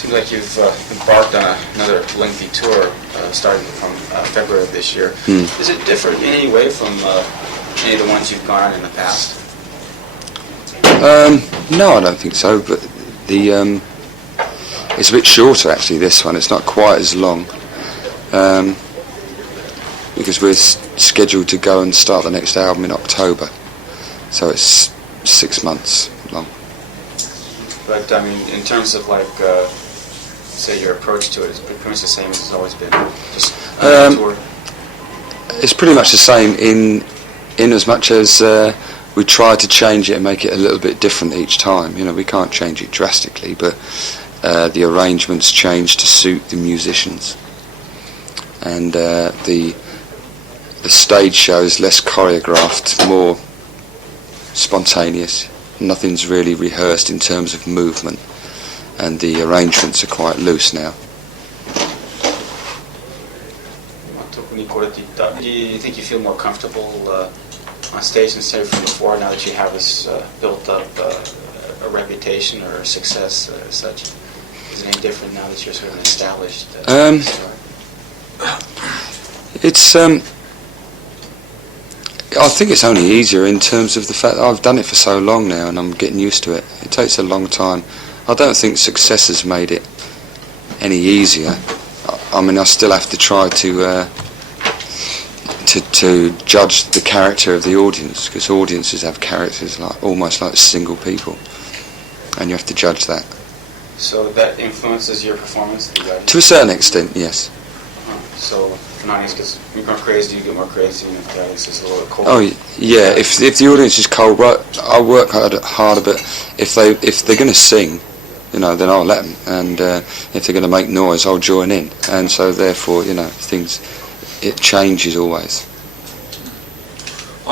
Seems like you've embarked on another lengthy tour starting from February of this year. Is it different in any way from any of the ones you've gone on in the past? No, I don't think so, but it's a bit shorter actually, this one. It's not quite as long because we're scheduled to go and start the next album in October, so it's 6 months long. But I mean, in terms of like, say your approach to it, it's pretty much the same as it's always been. Just tour. It's pretty much the same in as much as we try to change it and make it a little bit different each time. You know, we can't change it drastically, but the arrangements change to suit the musicians, and the stage show is less choreographed, more spontaneous. Nothing's really rehearsed in terms of movement, and the arrangements are quite loose now. Do you think you feel more comfortable on stage than say from before, now that you have this built up a reputation or success as such? Is it any different now that you're sort of an established star? It's I think it's only easier in terms of the fact that I've done it for so long now and I'm getting used to it. It takes a long time. I don't think success has made it any easier. I mean, I still have to try to judge the character of the audience, because audiences have characters like almost like single people, and you have to judge that. So that influences your performance? To a certain extent, yes. So if an audience gets more crazy, you get more crazy, and if the audience is a little bit cold. Oh yeah, if the audience is cold, right, I'll work harder. But if they're going to sing, you know, then I'll let them. And if they're going to make noise, I'll join in. And so therefore, you know, it changes always. A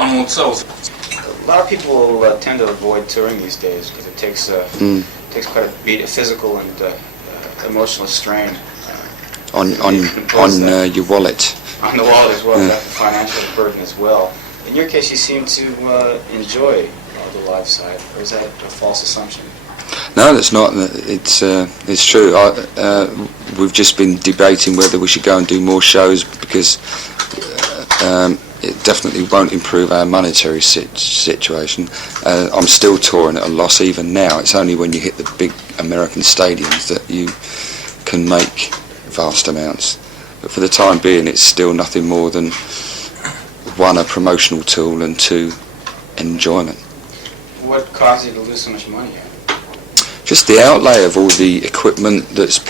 lot of people tend to avoid touring these days because it takes quite a physical and emotional strain. On your wallet. On the wallet as well, that's the financial burden as well. In your case, you seem to enjoy the live side, or is that a false assumption? No, that's not. It's true. We've just been debating whether we should go and do more shows, because it definitely won't improve our monetary situation. I'm still touring at a loss even now. It's only when you hit the big American stadiums that you can make vast amounts. But for the time being, it's still nothing more than one, a promotional tool, and two, enjoyment. What caused you to lose so much money here? Just the outlay of all the equipment that's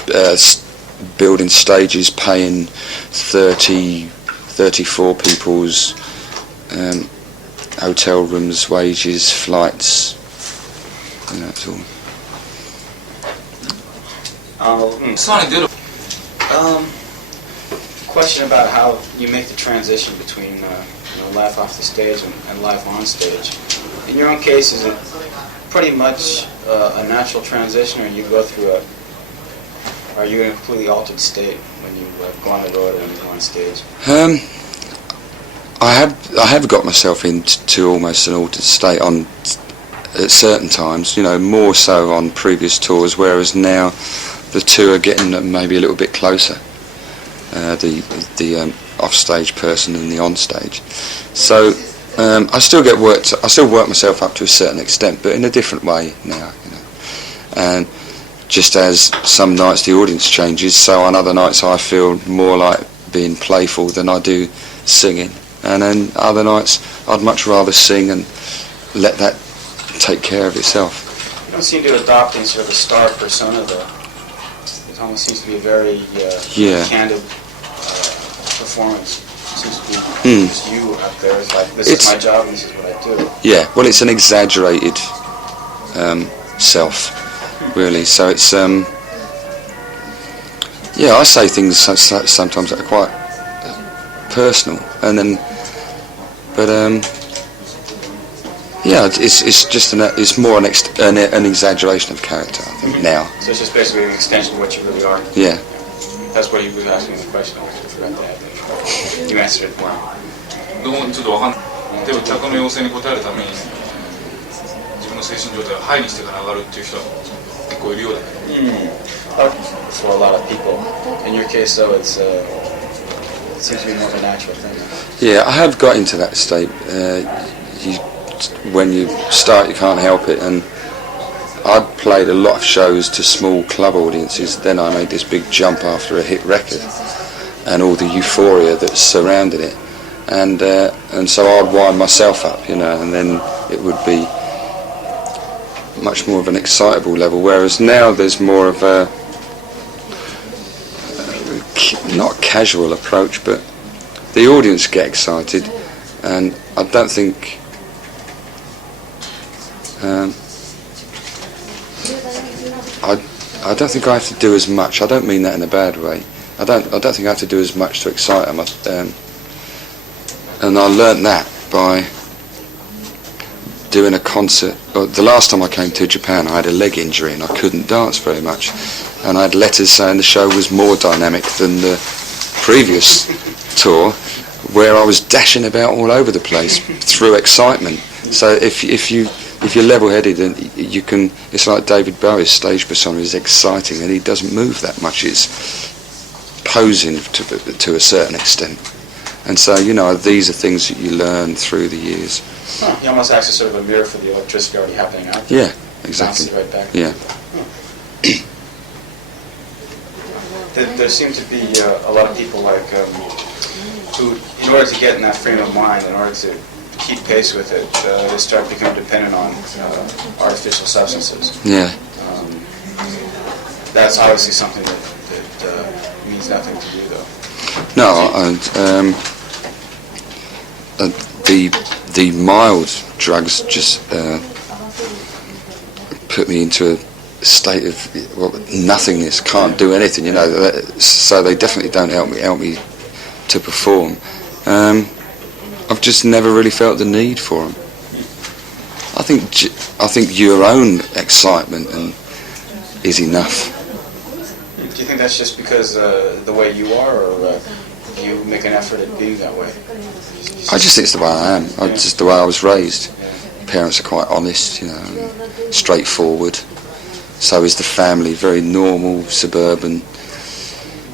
building stages, paying 34 people's hotel rooms, wages, flights, you know, it's all. Question about how you make the transition between life off the stage and life on stage. In your own case, is it pretty much a natural transition, or you go through are you in a completely altered state when you go on the road and when you go on stage? I have got myself into almost an altered state at certain times, you know, more so on previous tours, whereas now the two are getting maybe a little bit closer, the off-stage person and the on-stage. So I still work myself up to a certain extent, but in a different way now, you know. And just as some nights the audience changes, so on other nights I feel more like being playful than I do singing. And then other nights I'd much rather sing and let that take care of itself. You don't seem to adopt any sort of a star persona, though. It almost seems to be a very candid performance. It seems to be just you out there. It's like, this is my job and this is what I do. Yeah, well, it's an exaggerated self, really. So it's, I say things sometimes that are quite personal, and then, but it's just it's more an exaggeration of character, I think, now. So it's just basically an extension of what you really are. Yeah. That's what he was asking the question. I forgot that. You answered it well. ちょっとわかんない。でも客の要請に応えるために自分の精神状態をハイにしてから上がるっていう人は結構いるようだけど。up for a lot of people. In your case, though, it seems to be more of a natural thing. Yeah, I have got into that state. When you start, you can't help it, and I'd played a lot of shows to small club audiences. Then I made this big jump after a hit record, and all the euphoria that surrounded it, and so I'd wind myself up, and then it would be much more of an excitable level. Whereas now there's more of a not casual approach, but the audience get excited, and I don't think. I don't think I have to do as much. I don't mean that in a bad way. I don't think I have to do as much to excite them. And I learnt that by doing a concert. The last time I came to Japan, I had a leg injury and I couldn't dance very much. And I had letters saying the show was more dynamic than the previous tour, where I was dashing about all over the place through excitement. So if you're level-headed, and you can, it's like David Bowie's stage persona is exciting, and he doesn't move that much. It's posing to a certain extent, and so these are things that you learn through the years. He almost acts as sort of a mirror for the electricity already happening out there. Yeah, exactly. Bounces it right back. Yeah. There seem to be a lot of people who, in order to get in that frame of mind, in order to keep pace with it, they start to become dependent on artificial substances. Yeah. That's obviously something that means nothing to you, though. No, the mild drugs just put me into a state of nothingness. Can't do anything, So they definitely don't help me to perform. I've just never really felt the need for them. I think your own excitement is enough. Do you think that's just because the way you are, or do you make an effort at being that way? I just think it's the way I am. Just the way I was raised. Parents are quite honest, straightforward. So is the family, very normal, suburban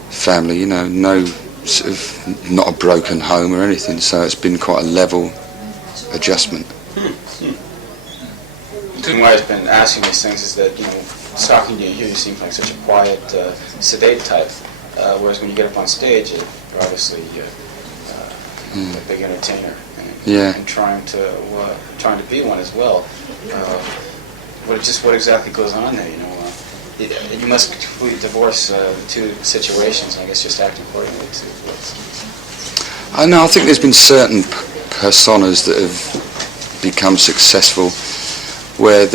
family, no sort of, not a broken home or anything, so it's been quite a level adjustment. And why I've been asking these things is that, talking to you here, you seem like such a quiet, sedate type, whereas when you get up on stage, you're obviously a big entertainer, and trying to be one as well. What exactly goes on there, You must completely divorce the two situations, and I guess just act accordingly to what's... I know. I think there's been certain personas that have become successful, where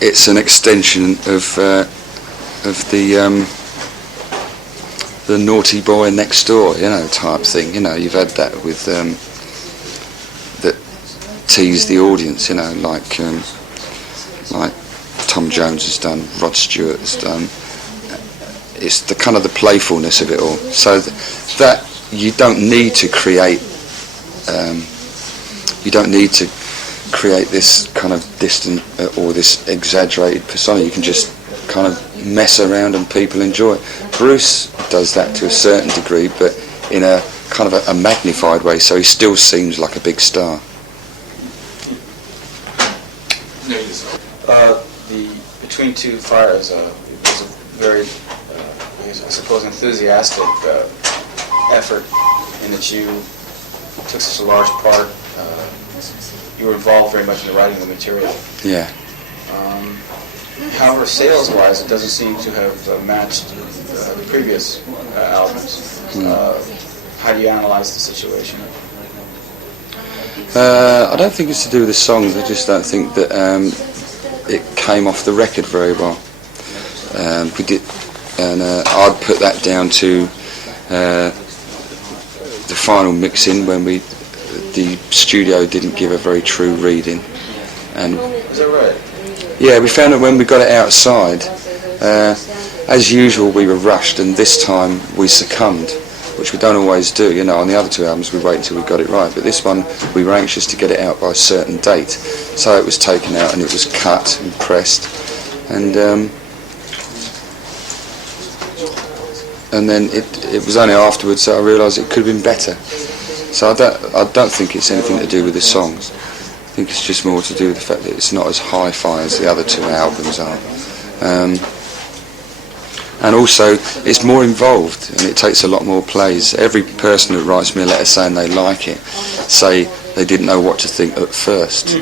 it's an extension of the naughty boy next door, type thing. You've had that with that tease the audience, like Tom Jones has done, Rod Stewart has done. It's the kind of the playfulness of it all. So that you don't need to create. You don't need to create this kind of distant or this exaggerated persona. You can just kind of mess around and people enjoy it. Bruce does that to a certain degree, but in a kind of a magnified way. So he still seems like a big star. The Between Two Fires was a very, I suppose, enthusiastic effort in that you took such a large part. You were involved very much in the writing of the material. Yeah. However, sales-wise, it doesn't seem to have matched the previous albums. How do you analyze the situation? I don't think it's to do with the songs. I just don't think that it came off the record very well. We did, and I'd put that down to the final mixing when the studio didn't give a very true reading. And is that right? Yeah, we found that when we got it outside, as usual we were rushed, and this time we succumbed, which we don't always do. On the other two albums we wait until we got it right, but this one we were anxious to get it out by a certain date, so it was taken out and it was cut and pressed, and and then it was only afterwards that I realised it could have been better. So I don't think it's anything to do with the songs. I think it's just more to do with the fact that it's not as hi-fi as the other two albums are. And also, it's more involved and it takes a lot more plays. Every person who writes me a letter saying they like it, say they didn't know what to think at first,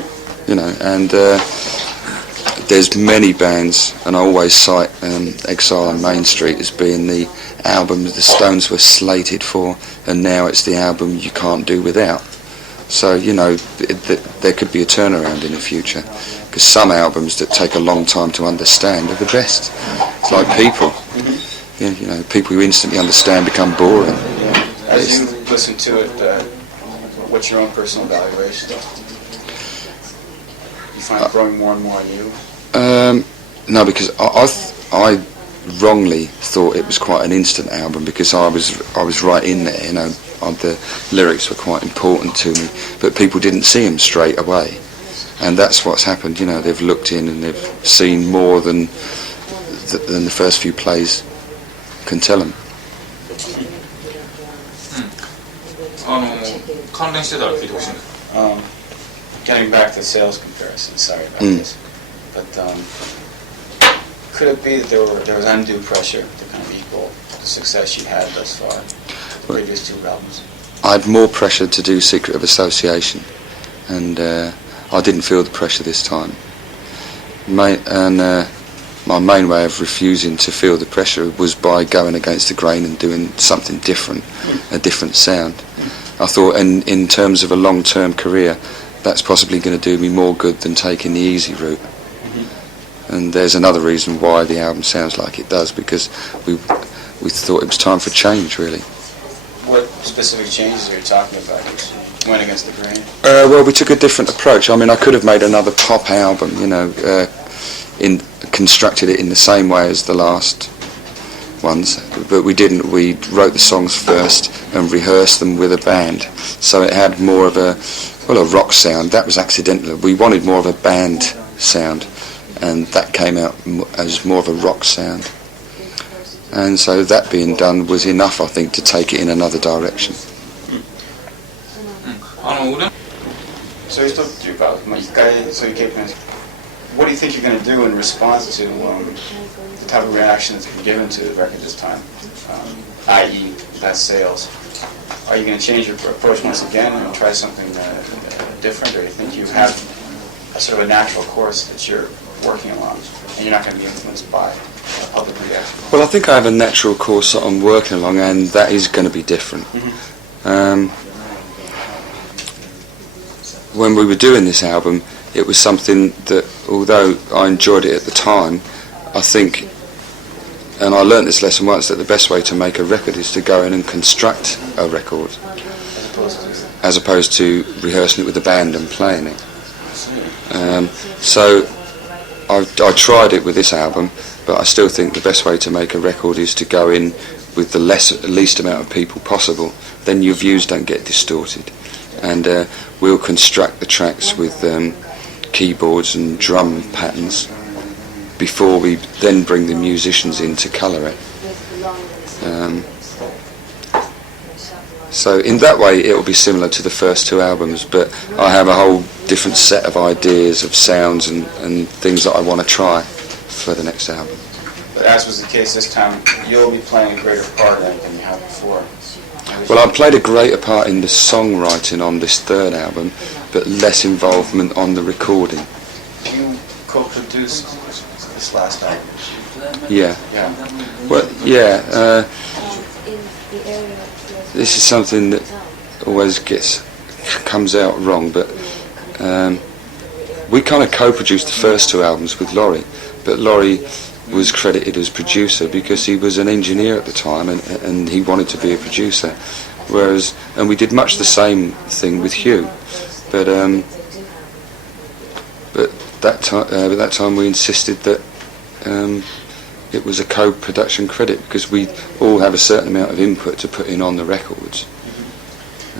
you know. And there's many bands, and I always cite Exile on Main Street as being the album the Stones were slated for, and now it's the album you can't do without. So, you know, there could be a turnaround in the future, because some albums that take a long time to understand are the best. It's like people. Yeah, you know, people who instantly understand become boring. Yeah. As you listen to it, what's your own personal evaluation? You find it growing more and more on you? No, because I wrongly thought it was quite an instant album, because I was right in there, you know. The lyrics were quite important to me, but people didn't see them straight away, and that's what's happened. You know, they've looked in and they've seen more than the first few plays can tell them. 関連してたら聞いてほしいんです。 Getting back to the sales comparison, sorry about this, but could it be that there was undue pressure to kind of equal the success you had thus far, the previous two albums? I had more pressure to do Secret of Association, and I didn't feel the pressure this time. My main way of refusing to feel the pressure was by going against the grain and doing something different, a different sound. I thought, in terms of a long-term career, that's possibly going to do me more good than taking the easy route. And there's another reason why the album sounds like it does, because we thought it was time for change, really. What specific changes are you talking about? You went against the grain? Well, we took a different approach. I mean, I could have made another pop album, you know, constructed it in the same way as the last ones, but we didn't. We wrote the songs first and rehearsed them with a band, so it had more of a rock sound. That was accidental. We wanted more of a band sound, and that came out as more of a rock sound. And so that being done was enough, I think, to take it in another direction. So you talked to you about so you keep what do you think you're going to do in response to the type of reaction that's been given to the record this time, i.e. less sales? Are you going to change your approach once again and try something different, or do you think you have a sort of a natural course that you're working along and you're not going to be influenced by public reaction? Well, I think I have a natural course that I'm working along, and that is going to be different. When we were doing this album, it was something that, although I enjoyed it at the time, I think, and I learnt this lesson once, that the best way to make a record is to go in and construct a record, as opposed to rehearsing it with the band and playing it. So I tried it with this album, but I still think the best way to make a record is to go in with the least amount of people possible. Then your views don't get distorted, and we'll construct the tracks with keyboards and drum patterns before we then bring the musicians in to colour it. So in that way it will be similar to the first two albums, but I have a whole different set of ideas of sounds and things that I want to try for the next album. But as was the case this time, you'll be playing a greater part than you have before. Well, I played a greater part in the songwriting on this third album, but less involvement on the recording. You co-produced this last album. Yeah. Yeah. Well, yeah. This is something that always comes out wrong, but we kind of co-produced the first two albums with Laurie, but Laurie was credited as producer because he was an engineer at the time and he wanted to be a producer, and we did much the same thing with Hugh, but that time we insisted that it was a co-production credit because we all have a certain amount of input to put in on the records.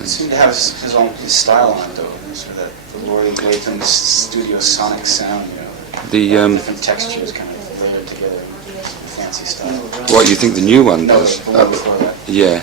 It seemed to have his own style on it, though, sort of the Laurie Layton studio sonic sound, you know, The different textures kind of layered together, fancy style. What, you think the new one does? The one before that. Yeah.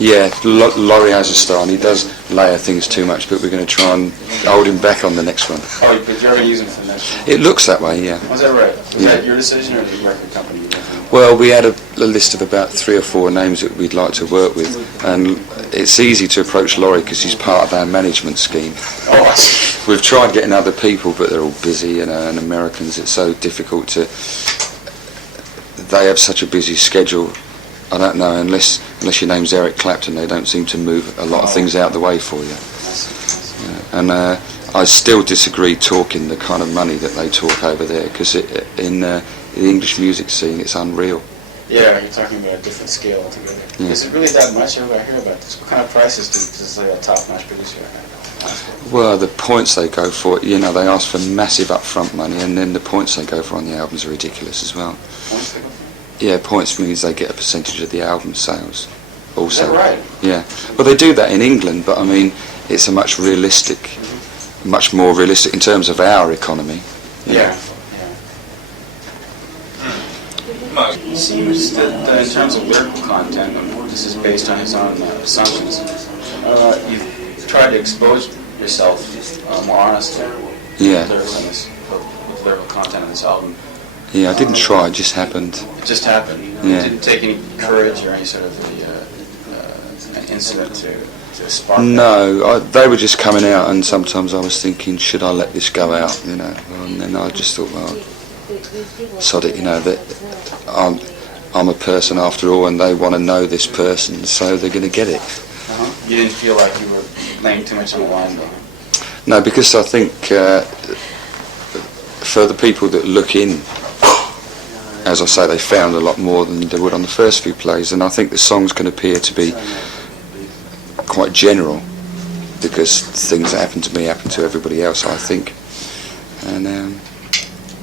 Yeah, Laurie has a style, and he does layer things too much, but we're going to try and hold him back on the next one. Oh, but you're already using it for the next one? It looks that way, yeah. Was that right? Was Yeah. that your decision or the record company? Well, we had a list of about 3 or 4 names that we'd like to work with, and it's easy to approach Laurie because he's part of our management scheme. Oh, I see. We've tried getting other people, but they're all busy, you know, and Americans, it's so difficult to... They have such a busy schedule. I don't know, unless your name's Eric Clapton, they don't seem to move a lot of things out the way for you. Yeah. And I still disagree talking the kind of money that they talk over there, because in the English music scene, it's unreal. Yeah, you're talking about a different scale altogether. Yeah. Is it really that much? I hear about this. What kind of prices does a top-notch producer have? Well, the points they go for, you know, they ask for massive upfront money, and then the points they go for on the albums are ridiculous as well. Points they go for? Yeah, points means they get a percentage of the album sales. Also. Is that right? Yeah. Well, they do that in England, but I mean, it's a much more realistic in terms of our economy. Yeah.まあ It seems that in terms of lyrical content, this is based on his own assumptions. You've tried to expose yourself more honestly Yeah. with lyrical content of this album. Yeah, I didn't try, it just happened. It just happened. Yeah. It didn't take any courage or any sort of an incident to spark that. No, they were just coming out, and sometimes I was thinking, should I let this go out, you know? And then I just thought, well, sod it, you know, that I'm a person after all, and they want to know this person, so they're going to get it. You didn't feel like you were laying too much on the line, though? No, because I think for the people that look in, as I say, they found a lot more than they would on the first few plays, and I think the songs can appear to be quite general, because things that happen to me happen to everybody else, I think. And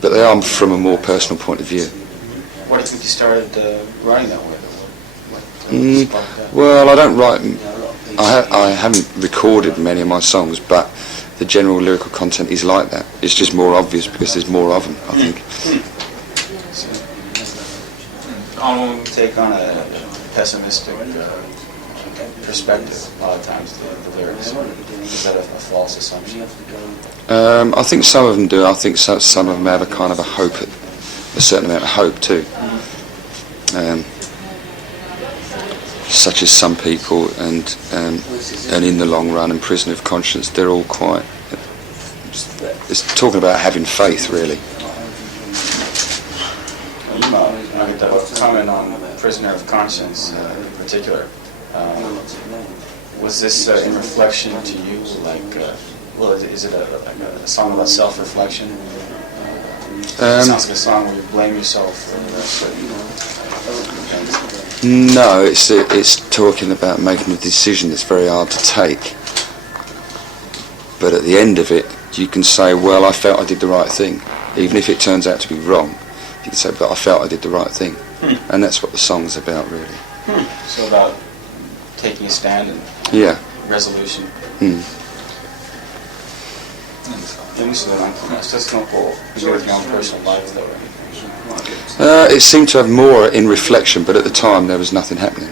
but they are from a more personal point of view. What do you think you started writing that way? What sparked that? Well, I don't write. I haven't recorded many of my songs, but the general lyrical content is like that. It's just more obvious because there's more of them, I think. Take on a pessimistic perspective a lot of times, the lyrics. Is that a false assumption? I think some of them do. I think some of them have a kind of a hope, a certain amount of hope too. Such as Some People and In the Long Run and Prisoner of Conscience, they're all quite... It's talking about having faith, really. I could comment on Prisoner of Conscience in particular. Was this in reflection to you, like, well, is it a song about self-reflection? It sounds like a song where you blame yourself for certain events. No, it's talking about making a decision that's very hard to take. But at the end of it, you can say, well, I felt I did the right thing. Even if it turns out to be wrong, you can say, but I felt I did the right thing. And that's what the song's about, really. So about taking a stand and resolution. でむしろなんか一つのこう自分の personal life though. It seemed to have more in reflection, but at the time there was nothing happening.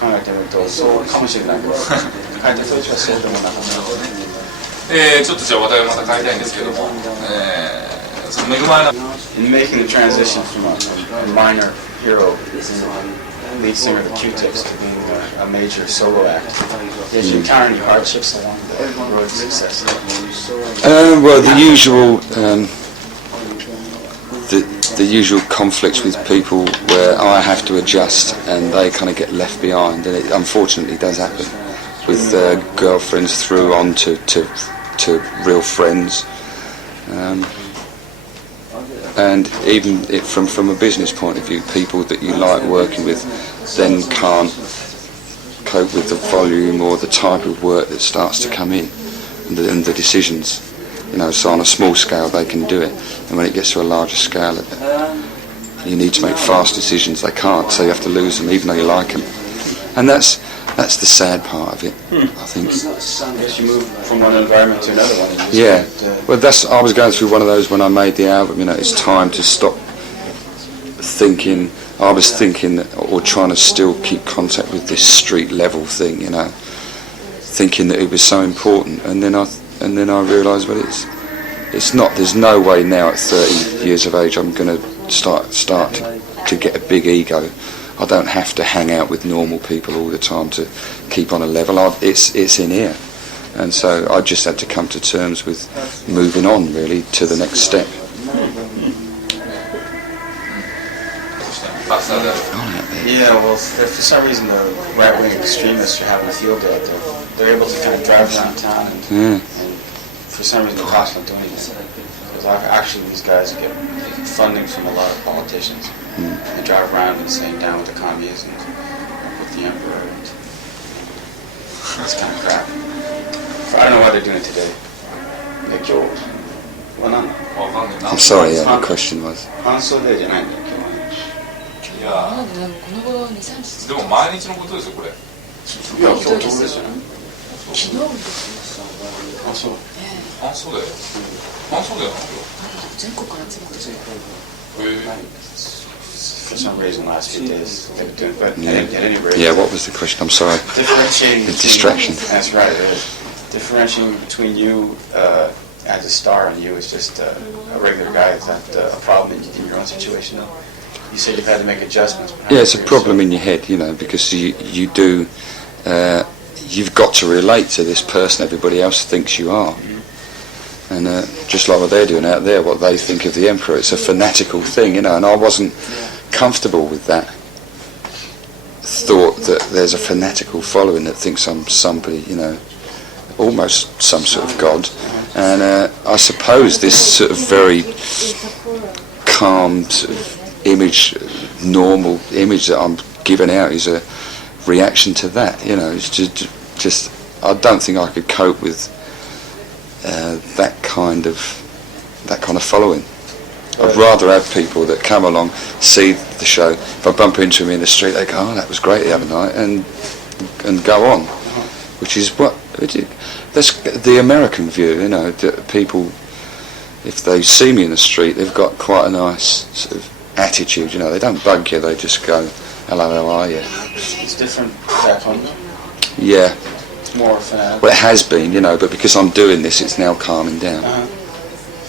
考えてみるとそうかもしれないけど、書いてる人はそうでもなかった。ちょっとじゃあ話題をまた変えたいんですけども、その恵まれな In making the transition from a minor hero, lead singer of the Q-Tips, to being a major solo act, did you encounter any hardships along the road to success? Well, the usual the usual conflicts with people where I have to adjust and they kind of get left behind, and it unfortunately does happen with girlfriends through on to real friends, and even from a business point of view, people that you like working with then can't cope with the volume or the type of work that starts to come in and the decisions. You know, so on a small scale they can do it, and when it gets to a larger scale you need to make fast decisions. They can't, so you have to lose them even though you like them, and that's the sad part of it, I think. I guess you move from one environment to another one. And you Yeah, spent, well, I was going through one of those when I made the album. You know, it's time to stop thinking I was thinking or trying to still keep contact with this street level thing, you know, thinking that it was so important, and then I realised, well, it's not. There's no way now at 30 years of age I'm going to start to get a big ego. I don't have to hang out with normal people all the time to keep on a level. It's in here, and so I just had to come to terms with moving on really to the next step. バスターである Yeah, well, for some reason the right-wing extremists are having a field day out there. They're able to kind of drive around town and for some reason the cops not doing it. Because actually these guys get funding from a lot of politicians. They drive around and saying down with the commies and with the emperor. And it's kind of crap. I don't know why they're doing it today. Like, yo, well, no. I'm sorry, the question was. 半袖じゃないんだよ、今日はね。いやでも毎日のことですよこれ。いや、今日特別じゃない。あ、そう。半袖半袖なの全国から全国For some reason, last few days they've been doing, but at any rate. Yeah, what was the question? I'm sorry. Differentiating The between- distraction. That's right. It is. Differentiating between you as a star and you as just a regular guy. Is that a problem in your own situation? Though? You said you've had to make adjustments. Yeah, it's a problem in your head, you know, because you do. You've got to relate to this person everybody else thinks you are. And just like what they're doing out there, what they think of the emperor, it's a fanatical thing, you know, and I wasn't comfortable with that thought that there's a fanatical following that thinks I'm somebody, you know, almost some sort of god. And I suppose this sort of very calm sort of image, normal image that I'm giving out is a reaction to that, you know. It's just I don't think I could cope with that kind of following. I'd rather have people that come along, see the show. If I bump into them in the street, they go, "Oh, that was great the other night," and go on. Which is that's the American view, you know. That people, if they see me in the street, they've got quite a nice sort of attitude. You know, they don't bug you; they just go, "Hello, how are you?" It's different back home. Yeah. It's more fanatic. Well, it has been, you know, but because I'm doing this, it's now calming down.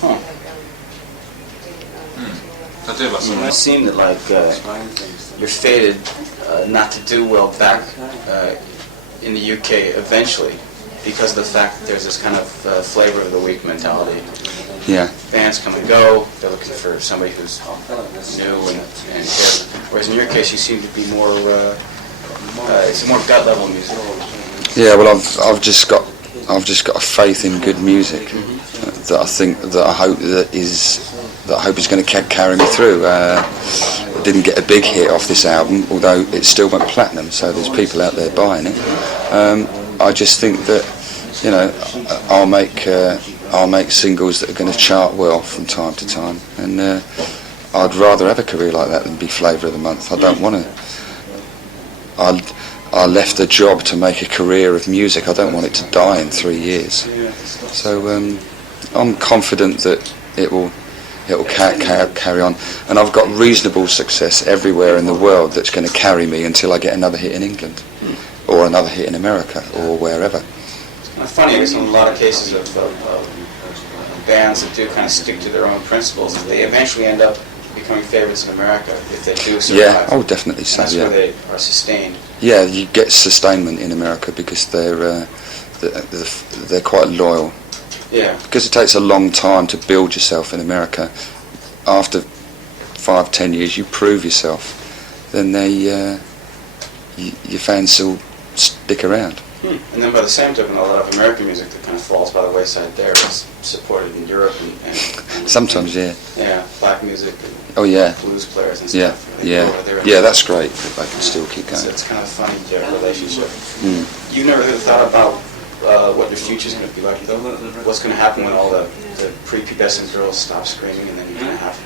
Huh. 例えばその It seemed that like you're fated not to do well back in the UK eventually because of the fact that there's this kind of flavor of the week mentality. Yeah. Bands come and go. They're looking for somebody who's new and cares. Whereas in your case, you seem to be more. It's more gut level music. Yeah. Well, I've just got a faith in good music that I hope is going to carry me through. It didn't get a big hit off this album, although it still went platinum. So there's people out there buying it. I just think that, you know, I'll make singles that are going to chart well from time to time, and I'd rather have a career like that than be flavour of the month. I don't want to. I left a job to make a career of music. I don't want it to die in 3 years. So I'm confident that it will carry on, and I've got reasonable success everywhere in the world that's going to carry me until I get another hit in England, or another hit in America, or wherever. It's kind of funny, I guess, in a lot of cases of bands that do kind of stick to their own principles, they eventually end up becoming favourites in America if they do survive. Yeah, oh, definitely so. That's Yeah. where they are sustained. Yeah, you get sustainment in America because they're quite loyal. Yeah. Because it takes a long time to build yourself in America. After 5-10 years, you prove yourself. Then your fans will stick around. And then by the same token, a lot of American music that kind of falls by the wayside there is supported in Europe and Sometimes, yeah. yeah, black music and Oh, yeah. blues players and Yeah, stuff. They go over there and- yeah. That's great. I can still keep It's, going. it's kind of a funny relationship. You never really thought about what your future's going to be like, though? What's going to happen when all the prepubescent girls stop screaming, and then you're going to have,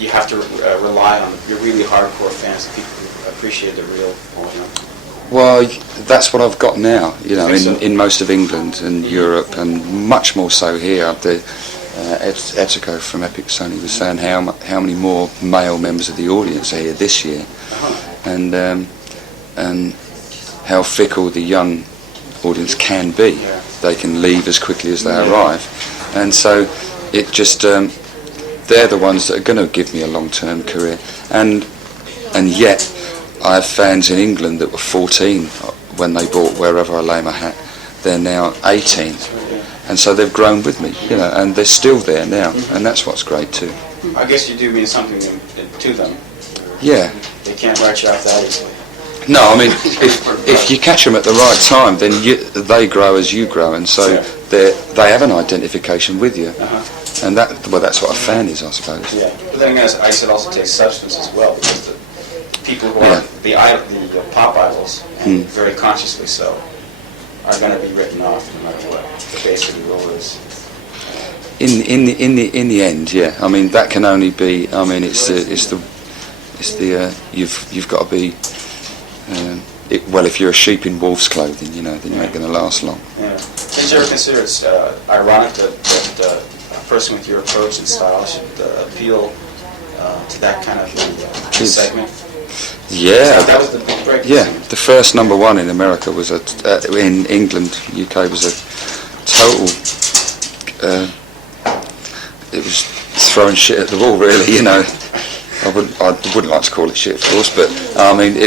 you have to rely on your really hardcore fans, the people who appreciate the real, Well, that's what I've got now, Think so? in most of England and Europe, and much more so here. Etiko from Epic Sony was saying how many more male members of the audience are here this year, and how fickle the young audience can be. They can leave as quickly as they arrive, and so it just they're the ones that are going to give me a long-term career, and yet I have fans in England that were 14 when they bought Wherever I Lay My Hat. They're now 18, and so they've grown with me, you know, and they're still there now, and that's what's great too. I guess you do mean something to them. Yeah. They can't write you off that easily. No, I mean, if you catch them at the right time, then they grow as you grow, and so they have an identification with you, and that's what a fan is, I suppose. Yeah, but then again, I guess it also takes substance as well, because the people who are the pop idols, and very consciously so, are going to be written off no matter what the base of the rule is. In the end, yeah. I mean, that can only be. I mean, you've got to be. Well, if you're a sheep in wolf's clothing, you know, then you ain't going to last long. Yeah. Did you ever consider it ironic that a person with your approach and style should appeal to that kind of segment? Yeah. That was the big break. Yeah. The first #1 in America was in England, UK was a total. It was throwing shit at the wall, really, you know. I wouldn't like to call it shit, of course, but I mean,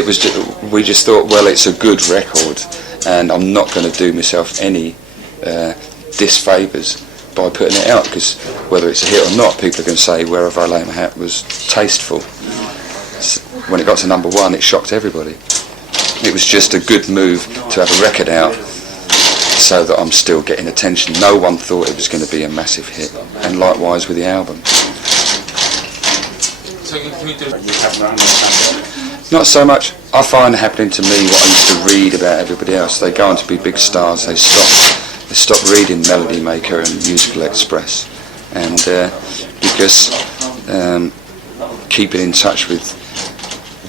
we just thought, well, it's a good record, and I'm not going to do myself any disfavours by putting it out, because whether it's a hit or not, people are going to say Wherever I Lay My Hat was tasteful. When it got to #1, it shocked everybody. It was just a good move to have a record out so that I'm still getting attention. No one thought it was going to be a massive hit, and likewise with the album. Not so much. I find happening to me what I used to read about everybody else. They go on to be big stars. They stop reading Melody Maker and Musical Express, and because keeping in touch with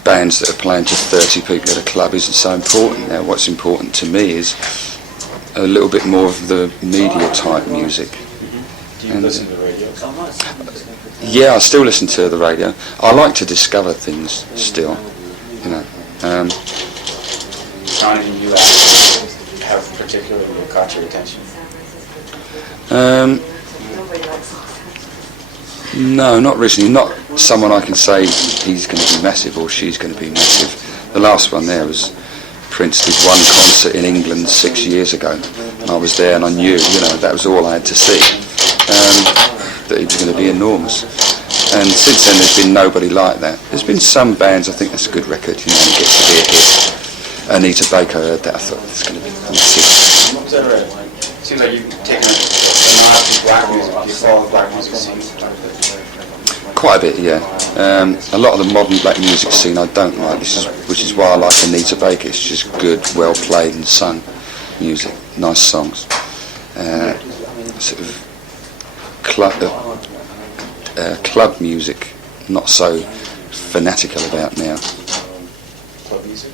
bands that are playing to 30 people at a club isn't so important now. What's important to me is a little bit more of the media type music. Do you listen to the radio? Yeah, I still listen to the radio. I like to discover things still, you know. Anything you have particularly caught your attention? No, not recently. Not someone I can say he's going to be massive or she's going to be massive. The last one there was Prince did one concert in England 6 years ago. And I was there and I knew, you know, that was all I had to see. That it was going to be enormous. And since then there's been nobody like that. There's been some bands, I think that's a good record, you know, and it gets to be a hit. Anita Baker, I heard that, I thought it's going to be massive. Is that right? Seems like you've taken a nod to black music. Do you follow the black music scene? Quite a bit, yeah. A lot of the modern black music scene I don't like, which is why I like Anita Baker. It's just good, well played and sung music, nice songs. Sort of club music, not so fanatical about now. Club music?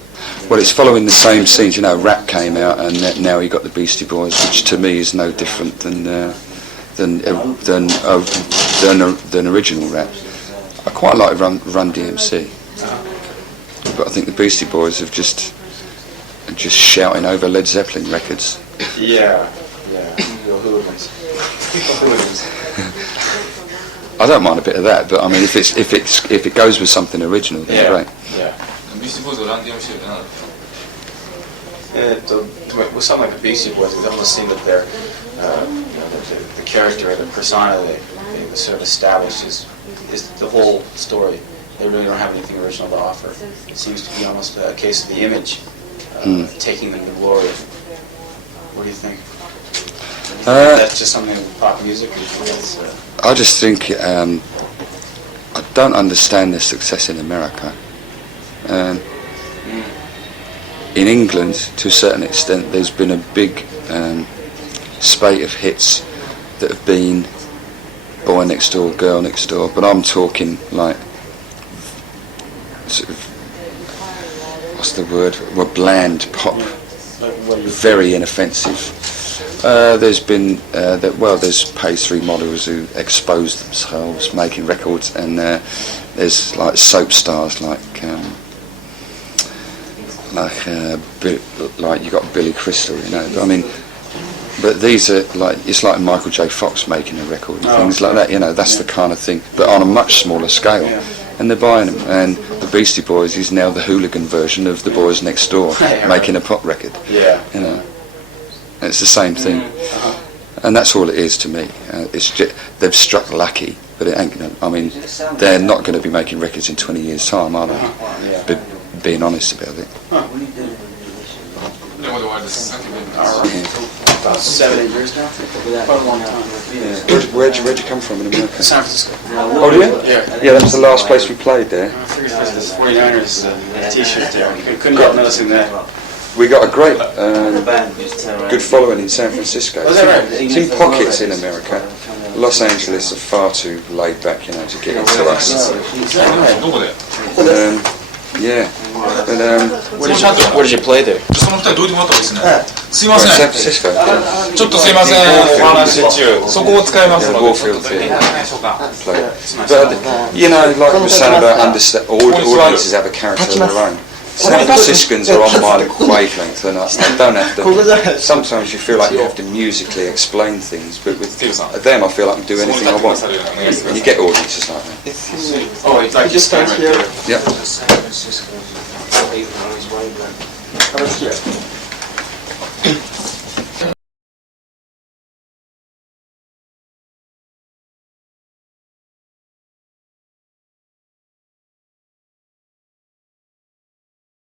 Well, it's following the same scenes, you know. Rap came out, and now you got the Beastie Boys, which to me is no different than original rap. I quite like Run DMC, but I think the Beastie Boys have just shouting over Led Zeppelin records. Yeah, real hooligans. I don't mind a bit of that, but I mean, if it goes with something original, then great. Yeah. Beastie Boys or Run DMC って何だった？ With something like the Beastie Boys, it almost seemed that their the character, the persona they sort of established is the whole story. They really don't have anything original to offer. It seems to be almost a case of the image taking them to glory. What do you think? That's just something with pop music. I just think I don't understand their success in America. In England, to a certain extent, there's been a big spate of hits that have been Boy Next Door, Girl Next Door, but I'm talking like sort of, what's the word? Well, bland pop, very inoffensive. There's been there's page 3 models who expose themselves making records, and there's like soap stars like you got Billy Crystal, you know. But I mean, but these are it's like Michael J. Fox making a record and things like that, you know. That's the kind of thing, but on a much smaller scale. And they're buying them. And the Beastie Boys is now the hooligan version of the Boys Next Door making a pop record. Yeah. You know, and it's the same thing. And that's all it is to me. It's just, they've struck lucky, but it ain't gonna. I mean, they're not going to be making records in 20 years' time, are they? But being honest about it. でもで終わりです。さっきも About 7 years now. Quite a long time. Where'd you come from in America? San Francisco. Oh, yeah? Yeah, that was the last place we played there. I figured it was the 49ers t-shirt there. Couldn't get noticing that. We got a great, good following in San Francisco. Was that right? It's in pockets in America. Los Angeles are far too laid back, you know, to get into us. どこで Yeah. But, Where did you play there? その2人どいてもらった方がいいですね。すいませ San ん。 Francisco. ちょっとすいません。お話中。そこを使いますので。 Warfield Theatre play. But, you know, like we were saying about audiences have a character of their own. San Franciscans are on my wavelength, and I don't have to. Sometimes you feel like you have to musically explain things, but with them, I feel like I can do anything I want. And you get audiences like that. Oh, it's like just stand here. Yep. San Francisco, even on his wavelength.